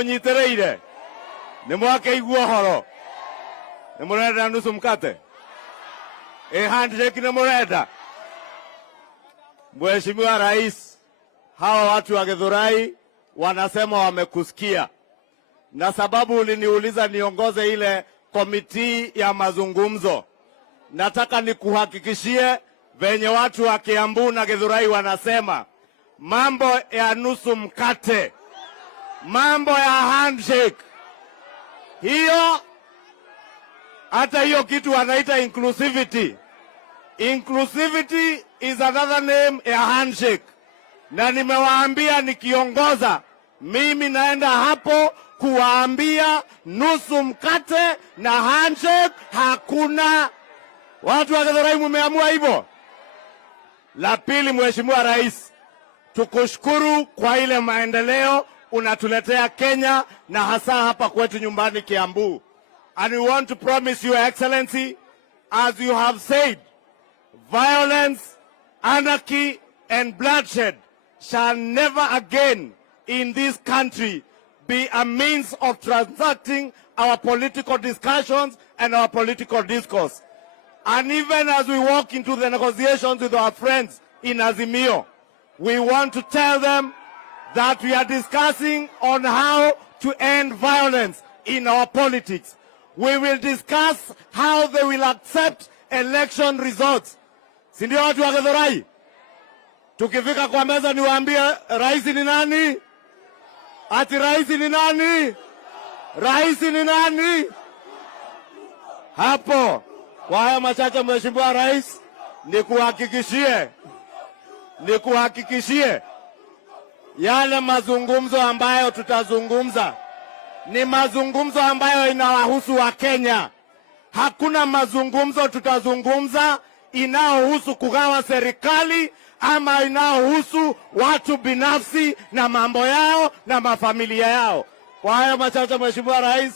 Nyitereire ni mwake igua horo ni murenda nusu mkate handshake ni murenda. Mheshimiwa Rais, hawa watu wa Githurai wanasema wamekusikia, na sababu uliniuliza niongoze ile komiti ya mazungumzo, nataka nikuhakikishie venye watu wa Kiambu na Githurai wanasema mambo ya nusu mkate, mambo ya handshake, hiyo hata hiyo kitu wanaita inclusivity. Inclusivity is another name ya handshake. Na nimewaambia nikiongoza mimi naenda hapo kuwaambia nusu mkate na handshake hakuna. Watu wa Githurai mumeamua hivyo. La pili, Mheshimiwa Rais, tukushukuru kwa ile maendeleo unatuletea Kenya na hasa hapa kwetu nyumbani Kiambu. And we want to promise Your Excellency, as you have said, violence, anarchy and bloodshed shall never again in this country be a means of transacting our political discussions and our political discourse. And even as we walk into the negotiations with our friends in Azimio, we want to tell them that we are discussing on how to end violence in our politics. We will discuss how they will accept election results. Si ndio watu wa Githurai? Tukifika kwa meza niwaambie rais ni nani? Ati rais ni nani? Rais ni nani? Hapo kwa haya machache, Mheshimiwa Rais, nikuhakikishie yale mazungumzo ambayo tutazungumza ni mazungumzo ambayo inawahusu wa Kenya. Hakuna mazungumzo tutazungumza inayohusu kugawa serikali ama inayohusu watu binafsi na mambo yao na mafamilia yao. Kwa haya machache, Mheshimiwa Rais,